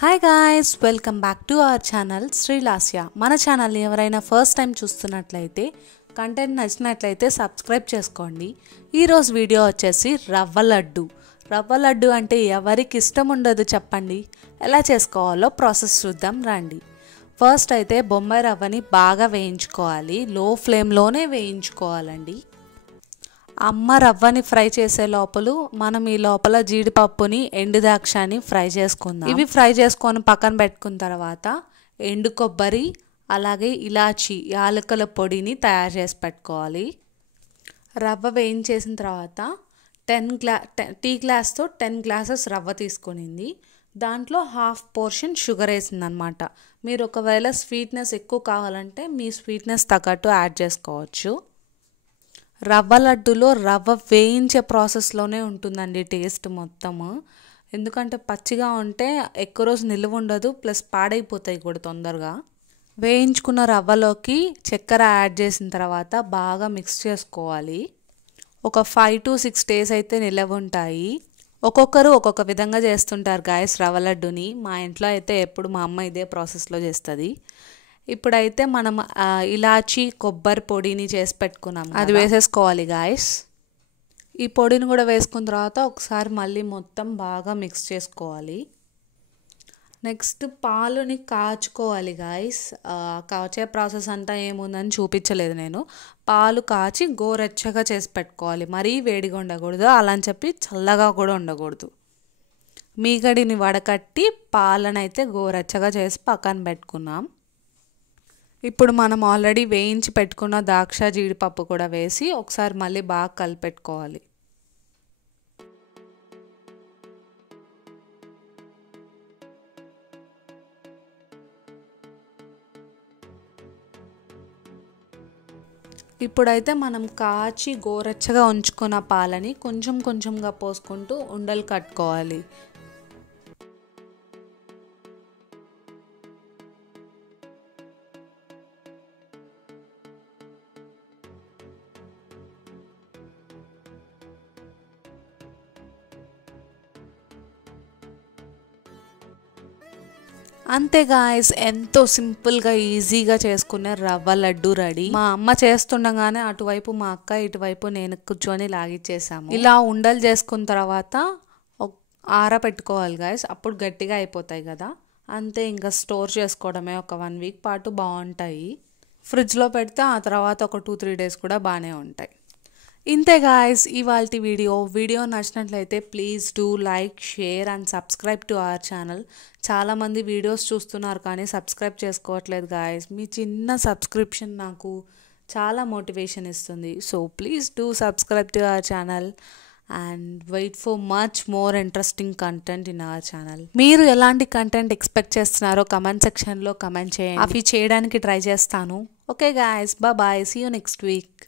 Hi guys, welcome back to our channel Srilasya. మన ఛానల్ని ఎవరైనా ఫస్ట్ టైం చూస్తున్నట్లయితే, కంటెంట్ నచ్చినట్లయితే సబ్స్క్రైబ్ చేసుకోండి. ఈరోజు వీడియో వచ్చేసి రవ్వ లడ్డు. రవ్వ లడ్డు అంటే ఎవరికి ఇష్టం ఉండదు చెప్పండి. ఎలా చేసుకోవాలో ప్రాసెస్ చూద్దాం రండి. ఫస్ట్ అయితే బొంబాయి రవ్వని బాగా వేయించుకోవాలి. లో ఫ్లేమ్లోనే వేయించుకోవాలండి. అమ్మ రవ్వని ఫ్రై చేసే లోపల మనం ఈ లోపల జీడిపప్పుని ఎండు ద్రాక్షని ఫ్రై చేసుకుందాం. ఇవి ఫ్రై చేసుకొని పక్కన పెట్టుకున్న తర్వాత ఎండు కొబ్బరి అలాగే ఇలాచి యాలకుల పొడిని తయారు చేసి పెట్టుకోవాలి. రవ్వ వేయించేసిన తర్వాత టీ గ్లాస్తో 10 గ్లాసెస్ రవ్వ తీసుకునింది. దాంట్లో హాఫ్ పోర్షన్ షుగర్ వేసిందనమాట. మీరు ఒకవేళ స్వీట్నెస్ ఎక్కువ కావాలంటే మీ స్వీట్నెస్ తగ్గట్టు యాడ్ చేసుకోవచ్చు. రవ్వ లడ్డులో రవ్వ వేయించే ప్రాసెస్లోనే ఉంటుందండి టేస్ట్ మొత్తము. ఎందుకంటే పచ్చిగా ఉంటే ఎక్కువ రోజు నిల్వ ఉండదు, ప్లస్ పాడైపోతాయి కూడా తొందరగా. వేయించుకున్న రవ్వలోకి చక్కెర యాడ్ చేసిన తర్వాత బాగా మిక్స్ చేసుకోవాలి. ఒక 5 to 6 days అయితే నిల్వ ఉంటాయి. ఒక్కొక్కరు ఒక్కొక్క విధంగా చేస్తుంటారు గాయస్ రవ్వ లడ్డుని. మా ఇంట్లో అయితే ఎప్పుడు మా అమ్మ ఇదే ప్రాసెస్లో చేస్తుంది. ఇప్పుడైతే మనం ఇలాచి కొబ్బరి పొడిని చేసి పెట్టుకున్నాం, అది వేసేసుకోవాలి గాయస్. ఈ పొడిని కూడా వేసుకున్న తర్వాత ఒకసారి మళ్ళీ మొత్తం బాగా మిక్స్ చేసుకోవాలి. నెక్స్ట్ పాలుని కాచుకోవాలి గాయస్. కాచే ప్రాసెస్ అంతా ఏముందని చూపించలేదు నేను. పాలు కాచి గోరెచ్చగా చేసి పెట్టుకోవాలి. మరీ వేడిగా ఉండకూడదు, అలా అని చెప్పి చల్లగా కూడా ఉండకూడదు. మీగడిని వడకట్టి పాలనైతే గోరెచ్చగా చేసి పక్కన పెట్టుకున్నాం. ఇప్పుడు మనం ఆల్రెడీ వేయించి పెట్టుకున్న ద్రాక్ష జీడిపప్పు కూడా వేసి ఒకసారి మళ్ళీ బాగా కలిపెట్టుకోవాలి. ఇప్పుడైతే మనం కాచి గోరెచ్చగా ఉంచుకున్న పాలని కొంచెం కొంచెంగా పోసుకుంటూ ఉండలు కట్టుకోవాలి. అంతే గాయస్, ఎంతో సింపుల్గా ఈజీగా చేసుకునే రవ్వ లడ్డు రెడీ. మా అమ్మ చేస్తుండగానే అటువైపు మా అక్క, ఇటువైపు నేను కూర్చొని లాగిచ్చేసాము. ఇలా ఉండలు చేసుకున్న తర్వాత ఆరబెట్టుకోవాలి గాయస్, అప్పుడు గట్టిగా అయిపోతాయి కదా. అంతే, ఇంకా స్టోర్ చేసుకోవడమే. ఒక 1 week పాటు బాగుంటాయి. ఫ్రిడ్జ్లో పెడితే ఆ తర్వాత ఒక 2-3 days కూడా బాగానే ఉంటాయి. ఇంతే గాయస్ ఇవాల్టి వీడియో నచ్చినట్లయితే please do like, share and subscribe to our channel. చాలామంది వీడియోస్ చూస్తున్నారు కానీ సబ్స్క్రైబ్ చేసుకోవట్లేదు గాయస్. మీ చిన్న సబ్స్క్రిప్షన్ నాకు చాలా మోటివేషన్ ఇస్తుంది. So please do subscribe to our channel and wait for much more interesting content in our channel. మీరు ఎలాంటి కంటెంట్ ఎక్స్పెక్ట్ చేస్తున్నారో కమెంట్ సెక్షన్లో కమెంట్ చేయండి. అవి చేయడానికి ట్రై చేస్తాను. Okay guys, bye, see you next week.